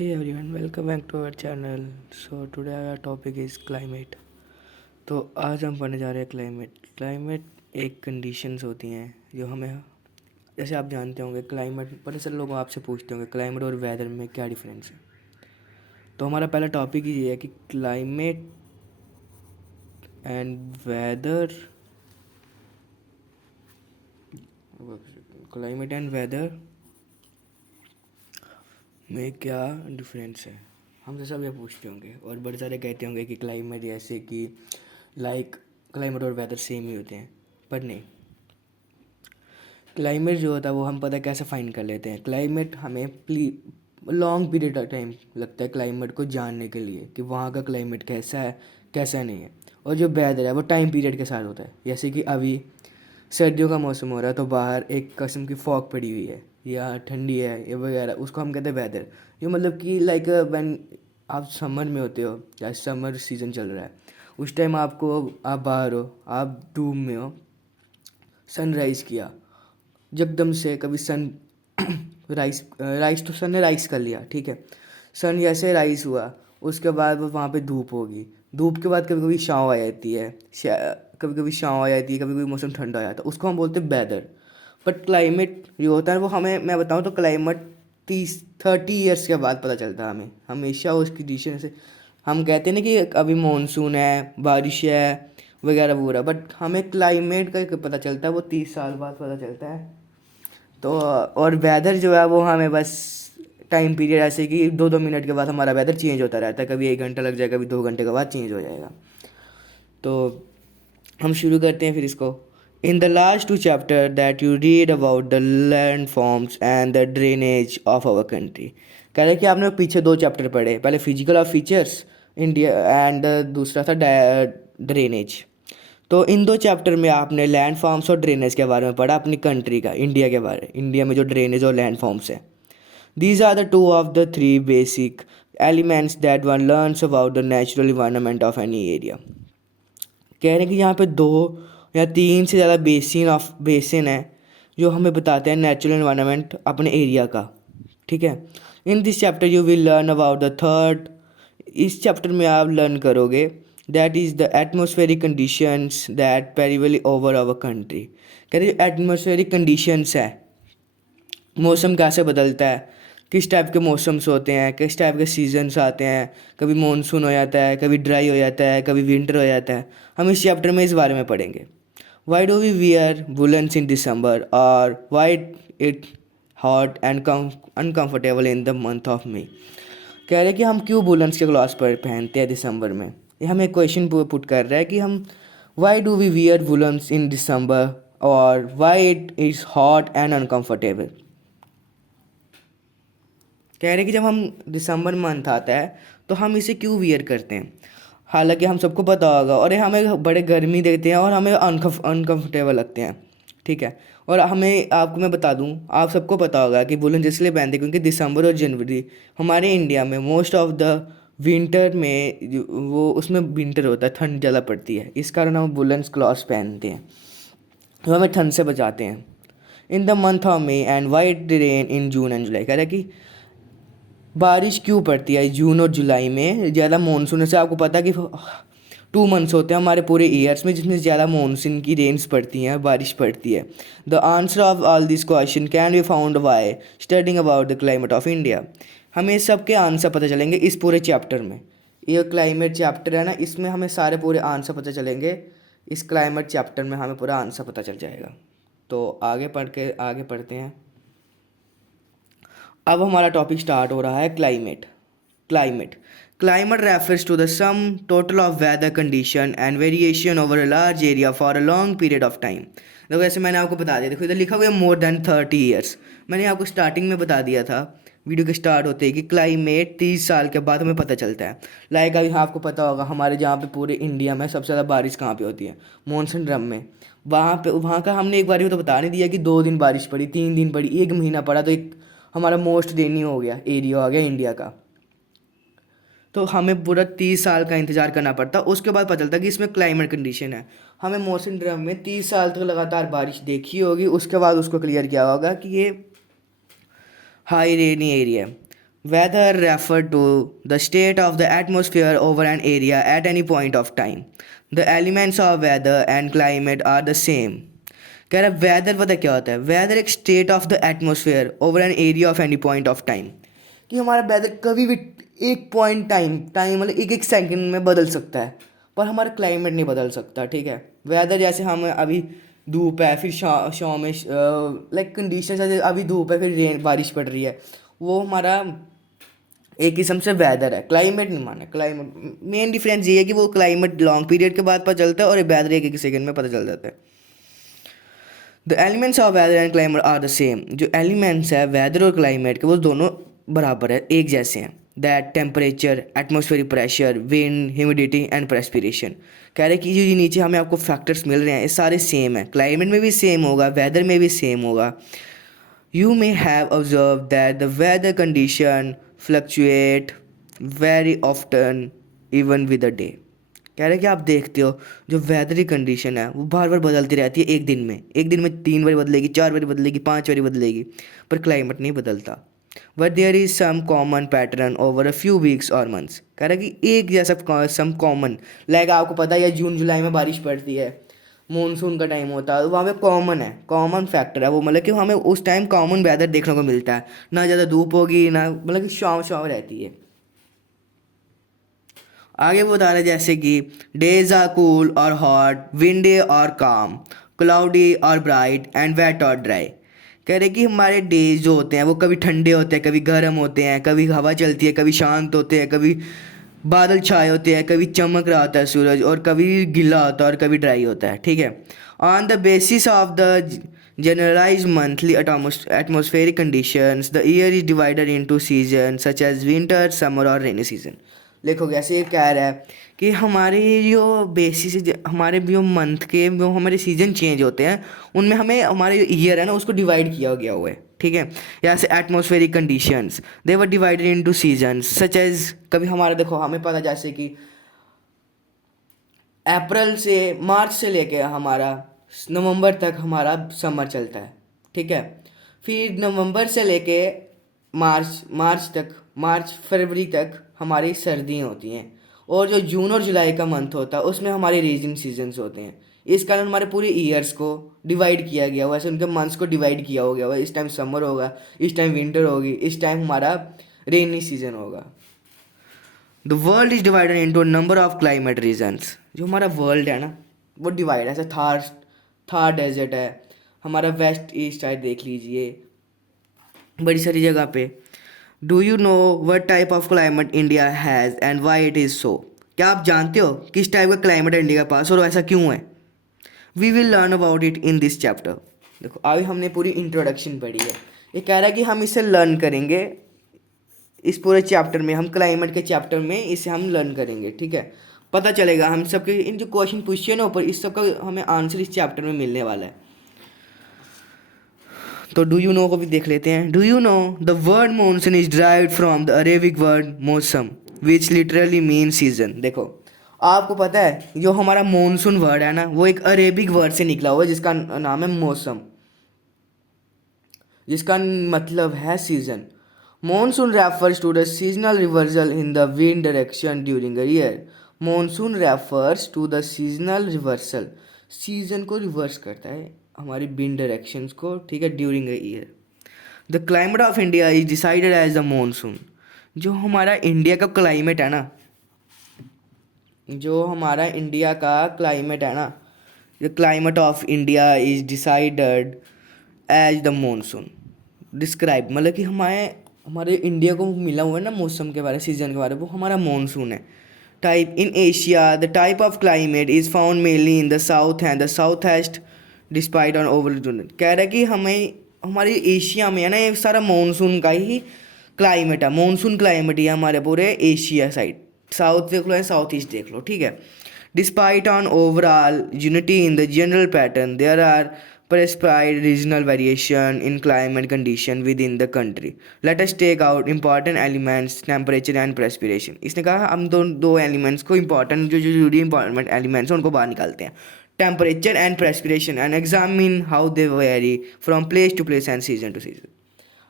Hey everyone, welcome back to our channel. So today our topic is climate. तो आज हम पढ़ने जा रहे हैं क्लाइमेट एक कंडीशंस होती हैं जो हमें, जैसे आप जानते होंगे क्लाइमेट, बड़े सारे लोग आपसे पूछते होंगे क्लाइमेट और वेदर में क्या डिफरेंस है। तो हमारा पहला टॉपिक ही ये है कि क्लाइमेट एंड वेदर में क्या डिफरेंस है। हमसे सब ये पूछते होंगे और बड़े सारे कहते होंगे कि क्लाइमेट जैसे कि क्लाइमेट और वेदर सेम ही होते हैं, पर नहीं। क्लाइमेट जो होता है वो हम पता कैसे फाइंड कर लेते हैं। क्लाइमेट हमें लॉन्ग पीरियड ऑफ टाइम लगता है क्लाइमेट को जानने के लिए कि वहाँ का क्लाइमेट कैसा है कैसा नहीं है। और जो वेदर है वो टाइम पीरियड के साथ होता है। जैसे कि अभी सर्दियों का मौसम हो रहा है तो बाहर एक किस्म की फॉग पड़ी हुई है या ठंडी है या वगैरह, उसको हम कहते हैं वेदर। ये मतलब कि लाइक व्हेन आप समर में होते हो या समर सीज़न चल रहा है, उस टाइम आप बाहर हो, आप धूप में हो, सनराइज़ किया जकदम से, कभी सन राइस तो सन ने राइस कर लिया, ठीक है। सन जैसे राइस हुआ उसके बाद वहाँ पे धूप होगी। धूप के बाद कभी कभी छाँव आ जाती है, कभी कभी छाँव आ जाती है, कभी कभी मौसम ठंडा हो जाता है, उसको हम बोलते हैं वेदर। बट क्लाइमेट जो होता है वो हमें, मैं बताऊँ तो क्लाइमेट 30-30 ईयर्स के बाद पता चलता है हमें। हमेशा उसकी डिसीजन से हम कहते हैं ना कि अभी मानसून है, बारिश है वगैरह वगैरह, बट हमें क्लाइमेट का पता चलता है वो 30 साल बाद पता चलता है। तो और वेदर जो है वो हमें बस टाइम पीरियड, ऐसे कि 2-2 मिनट के बाद हमारा वेदर चेंज होता रहता है। कभी 1 घंटा लग जाएगा, कभी 2 घंटे के बाद चेंज हो जाएगा। तो हम शुरू करते हैं फिर इसको। In the last 2 chapter that you read about the landforms and the drainage of our country. कह रहे कि आपने पीछे 2 चैप्टर पढ़े, पहले physical of features India and दूसरा था ड्रेनेज। तो इन 2 चैप्टर में आपने लैंड फॉर्म्स और ड्रेनेज के बारे में पढ़ा, अपनी कंट्री का, इंडिया के बारे में, इंडिया में जो ड्रेनेज और लैंड फॉर्म्स है। These are the 2 of the 3 basic elements that one learns about the natural environment of any area. कह रहे हैं कि यहाँ पे 2 या 3 से ज़्यादा बेसिन है जो हमें बताते हैं नेचुरल इन्वायरमेंट अपने एरिया का, ठीक है। In this chapter you will learn about the third. इस चैप्टर में आप लर्न करोगे that is the atmospheric conditions that prevail over our country. कह रहे एटमोस्फेरिक कंडीशंस है, मौसम कैसे बदलता है, किस टाइप के मौसम्स होते हैं, किस टाइप के सीजन्स आते हैं, कभी मानसून हो जाता है, कभी ड्राई हो जाता है, कभी विंटर हो जाता है। हम इस चैप्टर में इस बारे में पढ़ेंगे। Why do we wear woollens in December और why it hot and uncomfortable in the month of May. कह रहे हैं कि हम क्यों वुलन्स के क्लॉथ पर पहनते हैं दिसंबर में। ये हमें क्वेश्चन पुट कर रहा है कि हम why do we wear woollens in December और why it is hot and uncomfortable. कह रहे हैं कि जब हम दिसंबर मंथ आता है तो हम इसे क्यों वियर करते हैं, हालांकि हम सबको पता होगा, और ये हमें बड़े गर्मी देते हैं और हमें अनकम्फर्टेबल लगते हैं, ठीक है। और हमें, आपको मैं बता दूं, आप सबको पता होगा कि वुलन इसलिए पहनते हैं क्योंकि दिसंबर और जनवरी हमारे इंडिया में मोस्ट ऑफ द विंटर में वो उसमें विंटर होता है, ठंड ज़्यादा पड़ती है, इस कारण हम वुलन्स क्लॉथ्स पहनते हैं जो हमें ठंड से बचाते हैं। In the month of May and why it rain in June and July. कह रहा है कि बारिश क्यों पड़ती है जून और जुलाई में ज़्यादा मानसून से। आपको पता है कि 2 मंथ्स होते हैं हमारे पूरे ईयर्स में जिसमें ज़्यादा मानसून की रेन्स पड़ती हैं, बारिश पड़ती है। The answer of all this question can be found by studying about the climate of India. हमें सबके आंसर पता चलेंगे इस पूरे चैप्टर में। ये क्लाइमेट चैप्टर है ना, इसमें हमें सारे पूरे आंसर पता चलेंगे। इस क्लाइमेट चैप्टर में हमें पूरा आंसर पता चल जाएगा। तो आगे पढ़ते हैं। अब हमारा टॉपिक स्टार्ट हो रहा है climate. Climate climate refers to the sum total of weather condition and variation over a large area for a long period of time. देखो ऐसे मैंने आपको बता दिया, देखो इधर लिखा हुआ है मोर देन 30 ईयर्स। मैंने आपको स्टार्टिंग में बता दिया था वीडियो के स्टार्ट होते ही कि क्लाइमेट 30 साल के बाद हमें पता चलता है। लाइक अभी आपको पता होगा हमारे जहाँ पे पूरे इंडिया में सबसे ज़्यादा बारिश कहाँ पे होती है, मॉनसून ड्रम में। वहाँ का हमने एक बार तो बता नहीं दिया कि 2 दिन बारिश पड़ी, 3 दिन पड़ी, 1 महीना पड़ा, तो एक हमारा मोस्ट रेनी हो गया एरिया हो गया इंडिया का। तो हमें पूरा 30 साल का इंतज़ार करना पड़ता, उसके बाद पता चलता कि इसमें क्लाइमेट कंडीशन है। हमें मौसम ड्रम में 30 साल तक लगातार बारिश देखी होगी, उसके बाद उसको क्लियर किया होगा कि ये हाई रेनी एरिया है। Weather refer to the state of the atmosphere over an area at any point of time. The elements of weather and climate are the same. कह रहा है वेदर पता क्या होता है? वेदर एक state of the atmosphere over an area of any point of time, कि हमारा वेदर कभी भी एक पॉइंट टाइम मतलब एक एक सेकंड में बदल सकता है, पर हमारा क्लाइमेट नहीं बदल सकता। ठीक है, वेदर जैसे हम अभी धूप है, फिर शाम में लाइक कंडीशन जैसे अभी धूप है फिर रेन बारिश पड़ रही है, वो हमारा एक किस्म से वेदर है, क्लाइमेट नहीं माना। क्लाइमेट मेन डिफरेंस ये है कि वो क्लाइमेट लॉन्ग पीरियड के बाद पता चलता है और वेदर एक एक सेकंड में पता चल जाता है। The elements of weather and climate are the same. जो एलिमेंट्स है वेदर और क्लाइमेट के वो दोनों बराबर है, एक जैसे हैं। That temperature, atmospheric pressure, wind, humidity and precipitation. कह रहे कि जो ये नीचे हमें आपको फैक्टर्स मिल रहे हैं ये सारे सेम है, क्लाइमेट में भी सेम होगा, वेदर में भी सेम होगा। You may have observed that the weather condition fluctuate very often even with the day. कह रहे हैं कि आप देखते हो जो वेदर कंडीशन है वो बार बार बदलती रहती है। एक दिन में 3 बार बदलेगी, 4 बार बदलेगी, 5 बार बदलेगी, पर क्लाइमेट नहीं बदलता। But there is some common pattern over a few weeks और मंथ्स। कह रहा है कि एक जैसा सम कॉमन, लाइक आपको पता है जून जुलाई में बारिश पड़ती है, मानसून का टाइम होता है, तो वहाँ पे कॉमन है, कॉमन फैक्टर है वो, मतलब कि हमें उस टाइम कॉमन वेदर देखने को मिलता है, ना ज़्यादा धूप होगी ना, मतलब कि शाम शाम रहती है। आगे वो बता रहे हैं जैसे कि डेज आर कूल और हॉट, विंडी और काम, क्लाउडी और ब्राइट एंड वेट और ड्राई। कह रहे कि हमारे डेज जो होते हैं वो कभी ठंडे होते हैं, कभी गर्म होते हैं, कभी हवा चलती है, कभी शांत होते हैं, कभी बादल छाए होते हैं, कभी चमक रहा होता है सूरज, और कभी गिला होता है और कभी ड्राई होता है। ठीक है, on the basis of the generalized monthly atmospheric conditions, the year is divided into seasons such as winter, summer और rainy season। देखो ऐसे ये कह रहा है कि हमारे जो बेसिस हमारे जो मंथ के जो हमारे सीजन चेंज होते हैं उनमें हमें हमारे जो ईयर है ना उसको डिवाइड किया गया हुआ है। ठीक है, यहाँ से atmospheric conditions they were divided into seasons such as, कभी हमारा देखो हमें पता जैसे कि अप्रैल से मार्च से लेके हमारा नवंबर तक हमारा समर चलता है। ठीक है, फिर नवंबर से लेके मार्च फरवरी तक हमारी सर्दियाँ होती हैं, और जो जून और जुलाई का मंथ होता है उसमें हमारे रीजन सीजन्स होते हैं। इस कारण हमारे पूरे ईयर्स को डिवाइड किया गया हुआ है, ऐसे उनके मंथ्स को डिवाइड किया हो गया हुआ है। इस टाइम समर होगा, इस टाइम विंटर होगी, इस टाइम हमारा रेनी सीजन होगा। The world is divided into number of climate regions. जो हमारा वर्ल्ड है ना वो डिवाइड है, ऐसे थार डेजर्ट है, हमारा वेस्ट ईस्ट साइड देख लीजिए, बड़ी सारी जगह पे। Do you know what type of climate India has and Y it is so. क्या आप जानते हो किस टाइप का क्लाइमेट है इंडिया के पास और ऐसा क्यों है? We will learn about it in this chapter. देखो अभी हमने पूरी इंट्रोडक्शन पढ़ी है, ये कह रहा है कि हम इसे लर्न करेंगे इस पूरे चैप्टर में, हम क्लाइमेट के चैप्टर में इसे हम लर्न करेंगे। ठीक है, पता चलेगा हम सबके इन जो क्वेश्चन पूछे ना ऊपर, इस सब का हमें आंसर इस चैप्टर में मिलने वाला है। तो डू यू नो को भी देख लेते हैं। Do you know the word monsoon is derived from the Arabic word मौसम विच लिटरली मीन सीजन। देखो आपको पता है जो हमारा मॉनसून वर्ड है ना वो एक अरेबिक वर्ड से निकला हुआ है जिसका नाम है मौसम, जिसका मतलब है season. Monsoon refers to the seasonal reversal in the wind direction during a year. Monsoon refers to the seasonal reversal. Season को रिवर्स करता है हमारी विंड डायरेक्शंस को। ठीक है, during a year. The climate of India is decided as the monsoon. जो हमारा India का क्लाइमेट है ना, जो हमारा इंडिया का क्लाइमेट है ना, the climate of India is decided as the monsoon. Describe मतलब कि हमारे इंडिया को मिला हुआ है ना मौसम के बारे में, सीजन के बारे में, वो हमारा मॉनसून है। Type in Asia the type of climate is found mainly in the south and the south west despite on over. कह रहा है कि हमें हमारे एशिया में है ना ये सारा मॉनसून का ही क्लाइमेट है, मॉनसून क्लाइमेट ही है हमारे पूरे एशिया साइड। साउथ देख लो या साउथ ईस्ट देख लो। ठीक है, despite on overall unity in the general pattern there are prescribed regional variation in climate condition within the country. Let us take out important elements temperature and precipitation. इसने कहा हम दो एलिमेंट्स को important जो जरूरी इंपॉर्टेंट एलिमेंट्स हैं उनको बाहर निकालते हैं, temperature and precipitation, and examine how they vary from place to place and season to season.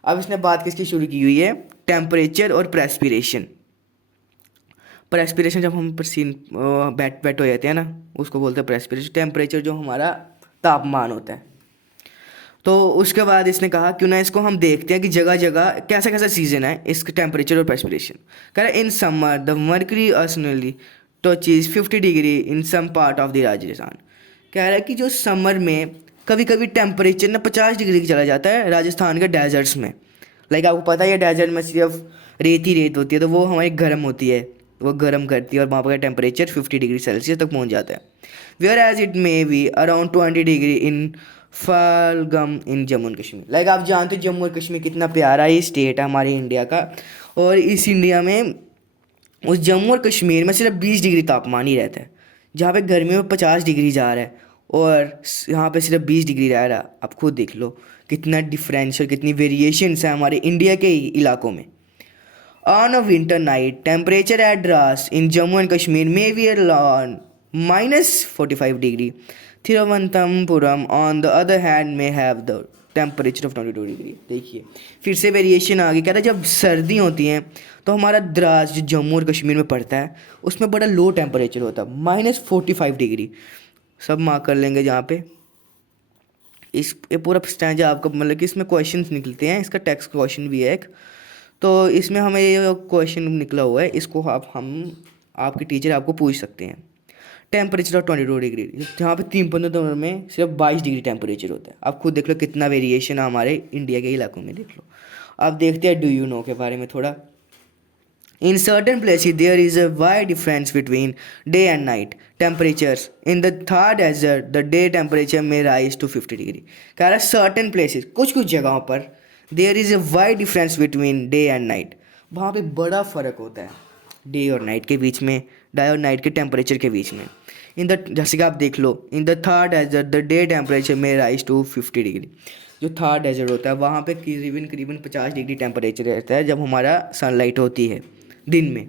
अब इसने बात किसकी शुरू की हुई है, टेम्परेचर और प्रेस्पिरेशन। प्रेस्पिरेशन जब हम पसीन बैट हो जाते हैं ना, उसको बोलते हैं प्रेस्पिरेशन। टेम्परेचर जो हमारा तापमान होता है। तो उसके बाद इसने कहा क्यों ना इसको हम देखते हैं कि जगह जगह कैसा कैसा सीजन है इसका टेम्परेचर और प्रेस्पिरेशन। कह रहा है in summer the mercury occasionally touches 50 degree in some part of the Rajasthan. कह रहा है कि जो समर में कभी कभी टेम्परेचर ना 50 डिग्री चला जाता है राजस्थान के डेजर्ट्स में। लाइक आपको पता है डेजर्ट में सिर्फ रेत ही रेत होती है, तो वो हमारी गर्म होती है, वो गर्म करती है और वहाँ पर टेम्परेचर 50 डिग्री सेल्सियस तक पहुँच जाता है। Where as it may be around 20 degree in Pahalgam in Jammu and Kashmir. Like आप जानते हो जम्मू एंड कश्मीर कितना प्यारा ये स्टेट है हमारे इंडिया का, और इस इंडिया में उस जम्मू और कश्मीर में सिर्फ 20 डिग्री तापमान ही रहता है, जहाँ पे गर्मी में 50 डिग्री जा रहा है और यहाँ पे सिर्फ 20 डिग्री रह रहा है। आप खुद देख लो कितना डिफरेंस और कितनी वेरिएशंस है हमारे इंडिया के इलाकों में। On a winter night temperature at Drass in Jammu and Kashmir may be around -45 degree. Thiruvananthapuram on the other hand may have the temperature of 22 degree. देखिए फिर से वेरिएशन आ गई। कह रहा है जब सर्दी होती हैं तो हमारा द्रास जो जम्मू और कश्मीर में पड़ता है उसमें बड़ा लो टेम्परेचर होता है, -45 डिग्री। सब मार्क कर लेंगे जहाँ पे। इस ये पूरा स्टैंजा आपका मतलब कि इसमें क्वेश्चंस निकलते हैं, इसका टेक्स्ट क्वेश्चन भी है एक, तो इसमें हमें ये क्वेश्चन निकला हुआ है, इसको हम आपके टीचर आपको पूछ सकते हैं। टेम्परेचर ऑफ 22 डिग्री, जहाँ पे 3 में सिर्फ 22 डिग्री टेम्परेचर होता है। आप खुद देख लो कितना वेरिएशन है हमारे इंडिया के इलाकों में, देख लो। अब देखते हैं डू यू नो के बारे में थोड़ा। In certain places there is a wide difference between day and night temperatures. In the Thar desert the day temperature may rise to 50 degree. कह रहा है सर्टन प्लेसेस, कुछ कुछ जगहों पर there is a wide difference between day and night, वहाँ पे बड़ा फ़र्क होता है डे और नाइट के बीच में, डे और नाइट के टेम्परेचर के बीच में। इन द जैसे कि आप देख लो in the Thar desert the day temperature may rise to 50 degree. जो थार डेजर्ट होता है वहाँ पे करीबन 50 डिग्री टेम्परेचर रहता है जब हमारा सनलाइट होती है दिन में,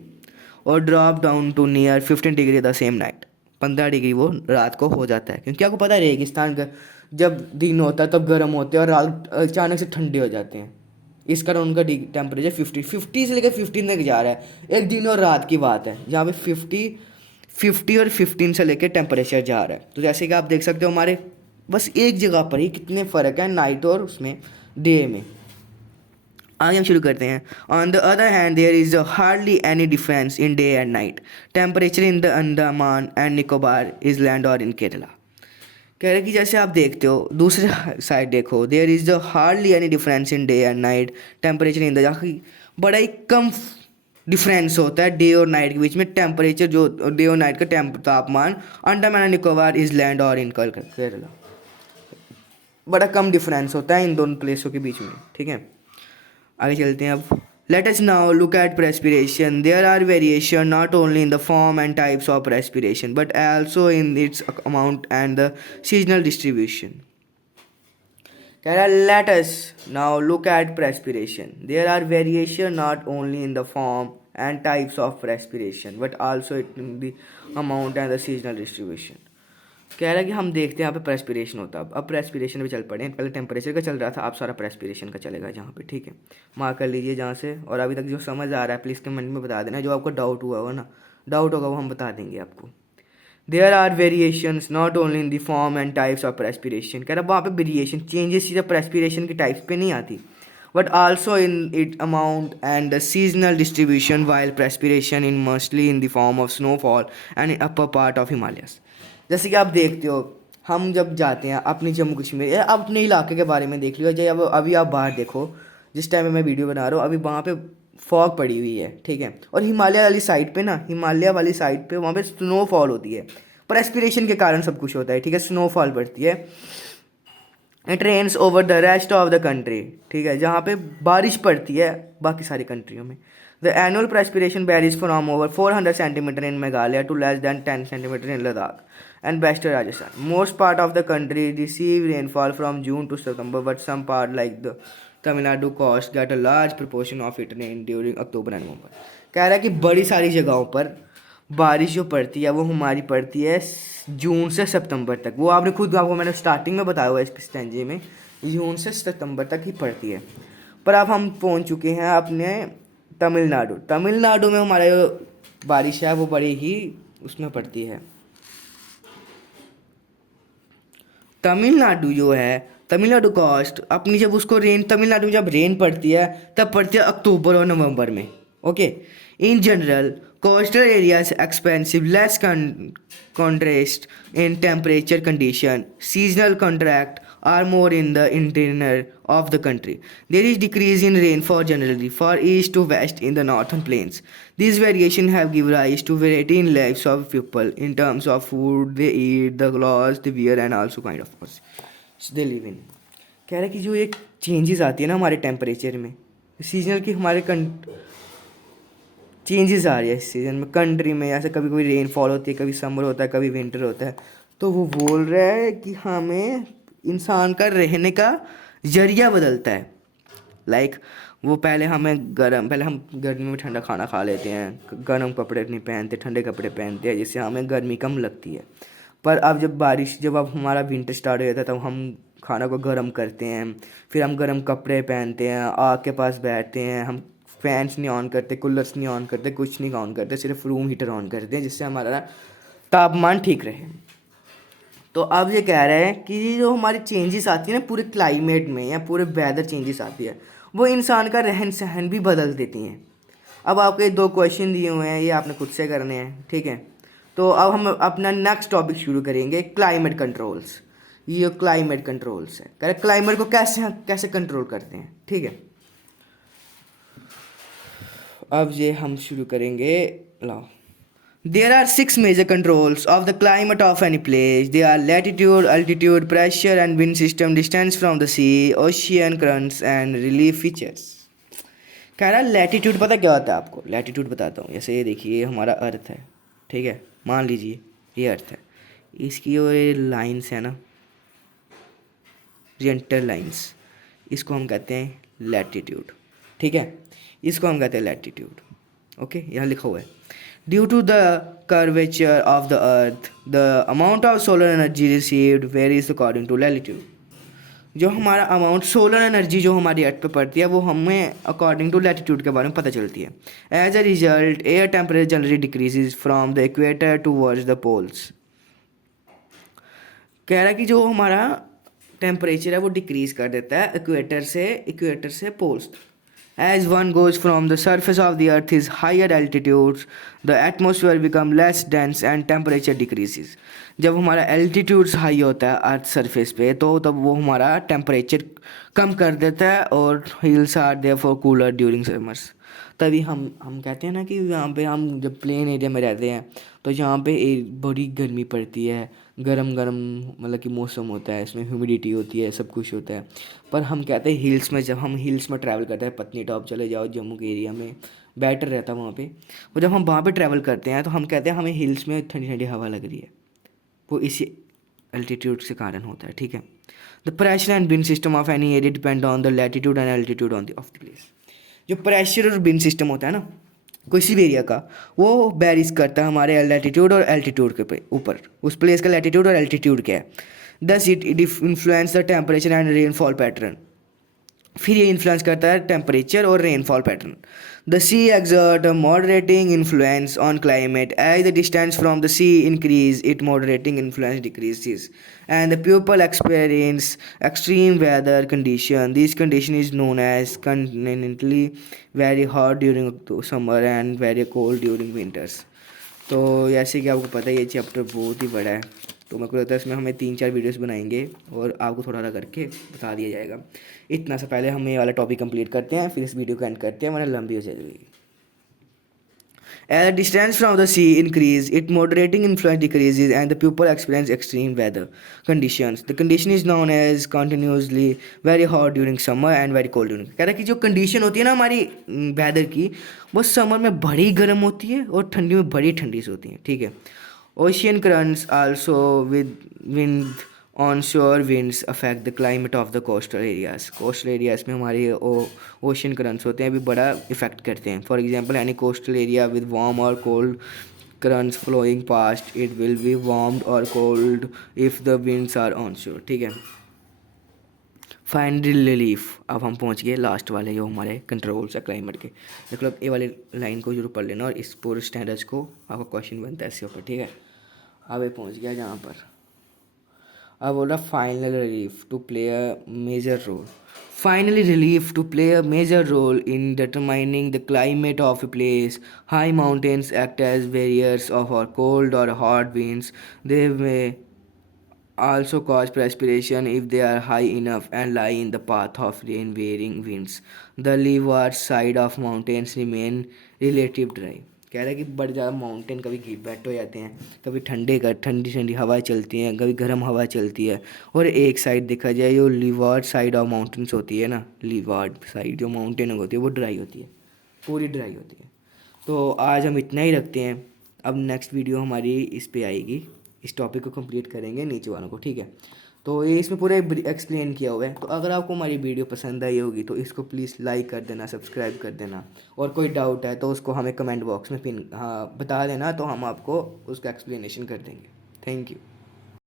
और drop down to near 15 degree the same night. 15 degree वो रात को हो जाता है, क्योंकि आपको पता है रेगिस्तान का जब दिन होता है तब गर्म होते हैं और रात अचानक से ठंडे हो जाते हैं। इस कारण उनका टेम्परेचर 50 से लेकर 15 तक जा रहा है। एक दिन और रात की बात है जहाँ पे 50 और 15 से लेकर टेम्परेचर जा रहा है। तो जैसे कि आप देख सकते हो हमारे बस एक जगह पर ही कितने फ़र्क है नाइट और उसमें डे में। आगे हम शुरू करते हैं। On the other hand there is hardly any difference in day and night temperature in the Andaman and Nicobar islands और इन केरला। कह रहे कि जैसे आप देखते हो दूसरे साइड देखो, there is hardly any difference in day and night temperature in the, बड़ा ही कम डिफरेंस होता है डे और नाइट के बीच में टेम्परेचर, जो डे और नाइट का तापमान Andaman and Nicobar islands और इन केरला, बड़ा कम डिफरेंस होता है इन दोनों प्लेसों के बीच में। ठीक है, आगे चलते हैं अब। Let us now look at perspiration. There are variation not only in the form and types of perspiration, but also in its amount and the seasonal distribution. कह रहा है let us now look at perspiration. There are variation not only in the form and types of perspiration, but also in the amount and the seasonal distribution. कह रहा है कि हम देखते हैं यहाँ पे प्रेस्पिरेशन होता है। अब प्रेस्पिरेशन पे चल पड़े, पहले टेम्परेचर का चल रहा था, अब सारा प्रेस्पिरेशन का चलेगा जहाँ पे। ठीक है, मार्क कर लीजिए जहाँ से। और अभी तक जो समझ आ रहा है प्लीज़ कमेंट में बता देना, जो आपको डाउट हुआ होगा ना, डाउट होगा वो हम बता देंगे आपको। There are variations not only in the form and types of precipitation. कह रहा है वहाँ पे वेरिएशन चेंजेस सिर्फ प्रेस्पिरेशन की टाइप्स पे नहीं आती, but also in its amount and the seasonal distribution, while perspiration in mostly in the form of snowfall and in upper part of Himalayas. जैसे कि आप देखते हो हम जब जाते हैं अपने जम्मू कश्मीर या अपने इलाके के बारे में देख लियो, जब अभी आप बाहर देखो, जिस टाइम में मैं वीडियो बना रहा हूँ अभी वहाँ पे फॉग पड़ी हुई है। ठीक है, और हिमालय वाली साइड पे ना, हिमालय वाली साइड पे वहाँ पे स्नोफॉल होती है, परस्पिरेशन के कारण सब कुछ होता है। ठीक है, स्नोफॉल पड़ती है। It rains over the rest of the country. ठीक है, जहाँ पे बारिश पड़ती है बाकी सारी कंट्रियों में। The annual precipitation varies from over 400 centimetre in Meghalaya to less than 10 centimetre in Ladakh and western Rajasthan. Most part of the country receive rainfall from June to September, but some part like the Tamil Nadu coast get a large proportion of it rain during October and November. कह रहा है कि बड़ी सारी जगहों पर बारिश जो पड़ती है वो हमारी पड़ती है जून से सितंबर तक। वो आपने खुद, आपको मैंने स्टार्टिंग में बताया हुआ है इस स्टैंजे में, जून से सितंबर तक ही पड़ती है। पर अब हम पहुंच चुके हैं अपने तमिलनाडु। तमिलनाडु में हमारा जो बारिश है वो बड़ी ही उसमें पड़ती है। तमिलनाडु जो है, तमिलनाडु कोस्ट अपनी जब उसको रेन, तमिलनाडु में जब रेन पड़ती है तब पड़ती है अक्टूबर और नवंबर में। Okay, in general coastal areas expensive less contrast in temperature condition, seasonal contract are more in the interior of the country. There is decrease in rainfall generally for east to west in the northern plains. These variations have given rise to variety in lives of people in terms of food they eat, the clothes they wear and also kind of course they live in. कह रहा है कि जो एक changes आती है ना हमारे टेम्परेचर में, सीजनल की हमारे चेंजेस आ रही है इस सीज़न में कंट्री में। ऐसे कभी कभी रेनफॉल होती है, कभी समर होता है, कभी विंटर होता है। तो वो बोल रहा है कि हमें इंसान का रहने का जरिया बदलता है। लाइक वो पहले हम गर्मी में ठंडा खाना खा लेते हैं, गर्म कपड़े नहीं पहनते, ठंडे कपड़े पहनते हैं, जिससे हमें गर्मी कम लगती है। पर अब जब अब हमारा विंटर स्टार्ट हो जाता है तब हम खाना को गर्म करते हैं, फिर हम गर्म कपड़े पहनते हैं, आग के पास बैठते हैं, हम फैंस नहीं ऑन करते, कूलर्स नहीं ऑन करते, कुछ नहीं ऑन करते, सिर्फ रूम हीटर ऑन करते हैं जिससे हमारा तापमान ठीक रहे। तो अब ये कह रहे हैं कि जो हमारी चेंजेस आती है ना पूरे क्लाइमेट में या पूरे वेदर चेंजेस आती है, वो इंसान का रहन सहन भी बदल देती हैं। अब आपके 2 क्वेश्चन दिए हुए हैं, ये आपने खुद से करने हैं, ठीक है। तो अब हम अपना नेक्स्ट टॉपिक शुरू करेंगे, क्लाइमेट कंट्रोल्स। ये क्लाइमेट कंट्रोल्स है, कह रहे क्लाइमेट को कैसे कैसे कंट्रोल करते हैं, ठीक है। अब ये हम शुरू करेंगे। लाओ, there are 6 major controls of the climate of any place. They are latitude, altitude, pressure and wind system, distance from the sea, ocean currents and relief features. कह रहा है लैटिट्यूड पता क्या होता है आपको? लैटिट्यूड बताता हूँ। जैसे ये देखिए, ये हमारा अर्थ है, ठीक है, मान लीजिए ये अर्थ है, इसकी जो ये लाइन्स है ना, जेंटल लाइन्स, इसको हम कहते हैं लैटिट्यूड, ठीक है, इसको हम कहते हैं लैटिट्यूड। ओके, यहाँ लिखा हुआ है, due to the curvature of the earth the amount of solar energy received varies according to latitude. जो हमारा अमाउंट सोलर एनर्जी जो हमारी अर्थ पे पड़ती है वो हमें अकॉर्डिंग टू लैटिट्यूड के बारे में पता चलती है। As a result air temperature generally decreases from the equator towards the poles. कह रहा है कि जो हमारा टेम्परेचर है वो डिक्रीज कर देता है इक्वेटर से poles. As one goes from the surface of the earth is higher altitudes, the atmosphere become less dense and temperature decreases. जब हमारा एल्टीट्यूड्स हाई होता है अर्थ सरफेस पे तो तब वो हमारा टेम्परेचर कम कर देता है और hills are therefore cooler during summers. तभी हम कहते हैं ना कि यहाँ पे हम जब प्लेन एरिया में रहते हैं तो यहाँ पे बड़ी गर्मी पड़ती है, गरम गरम मतलब कि मौसम होता है, इसमें ह्यूमिडिटी होती है, सब कुछ होता है। पर हम कहते हैं हिल्स में, जब हम हिल्स में ट्रैवल करते हैं, पत्नी टॉप चले जाओ जम्मू के एरिया में, बेटर रहता है वहाँ पे। और जब हम वहाँ पे ट्रैवल करते हैं तो हम कहते हैं हमें हिल्स में ठंडी ठंडी हवा लग रही है, वो इसी एल्टीट्यूड से कारण होता है, ठीक है। The pressure and wind system of any area depend on the latitude and altitude on the of the place. जो प्रेशर और विंड सिस्टम होता है ना किसी भी एरिया का, वो बैरिज करता है हमारे लैटिट्यूड और एल्टीट्यूड के ऊपर, उस प्लेस का लैटिट्यूड और एल्टीट्यूड क्या है। Thus it influence the temperature and rainfall pattern. फिर ये इन्फ्लुएंस करता है टेम्परेचर और rainfall pattern. The sea exert a moderating influence on climate. As the distance from the sea increase, its moderating influence decreases, and the people experience extreme weather condition. This condition is known as continentally very hot during summer and very cold during winters. तो जैसे कि आपको पता है ये chapter बहुत ही बड़ा है, तो मेरे को लगता है इसमें हमें 3-4 वीडियोस बनाएंगे और आपको थोड़ा थोड़ा करके बता दिया जाएगा। इतना से पहले हम ये वाला टॉपिक कंप्लीट करते हैं, फिर इस वीडियो को एंड करते हैं, वरना लंबी हो जाएगी। As the distance from the sea increase, its moderating influence decreases and the people experience extreme weather conditions. The condition is known as continuously very hot during summer and very cold during। कह रहा है कि जो condition होती है ना हमारी weather की, वो समर में बड़ी गर्म होती है और ठंडी में बड़ी ठंडी से होती है, ठीक है। Ocean currents also with wind onshore winds affect the climate of the coastal areas. Coastal areas में हमारे ocean currents होते हैं, अभी बड़ा इफेक्ट करते हैं। For example, any coastal area with warm or cold currents flowing past it will be warmed or cold if the winds are onshore, ठीक है। Final relief. अब हम पहुंच गए लास्ट वाले जो हमारे कंट्रोल्स है क्लाइमेट के। मतलब ये वाले लाइन को जरूर पढ़ लेना और इस पूरे स्टैंडर्ड्स को आपका क्वेश्चन बनता है इसके ऊपर, ठीक है। अब ये पहुंच गया जहाँ पर अब बोला final relief to play a major role. Finally, relief to play a major role in determining the climate of a place. High mountains act as barriers of our cold or hot winds. They may also cause perspiration if they are high enough and lie in the path of rain bearing winds. The leeward side of mountains remain relative dry. कह रहा है कि बड़े ज़्यादा mountain कभी wait हो जाते हैं, कभी ठंडी ठंडी हवाएं चलती हैं, कभी गर्म हवा चलती है। और एक साइड देखा जाए जो लीवार्ड साइड ऑफ माउंटेन्स होती है ना, लीवार्ड साइड जो माउंटेन होती है वो ड्राई होती है, पूरी ड्राई होती है। तो आज हम इतना ही रखते हैं। अब नेक्स्ट वीडियो हमारी इस पे आएगी, इस टॉपिक को कंप्लीट करेंगे नीचे वालों को, ठीक है। तो ये इसमें पूरा एक्सप्लेन किया हुआ है। तो अगर आपको हमारी वीडियो पसंद आई होगी तो इसको प्लीज़ लाइक कर देना, सब्सक्राइब कर देना, और कोई डाउट है तो उसको हमें कमेंट बॉक्स में पिन बता देना, तो हम आपको उसका एक्सप्लेनेशन कर देंगे। Thank you.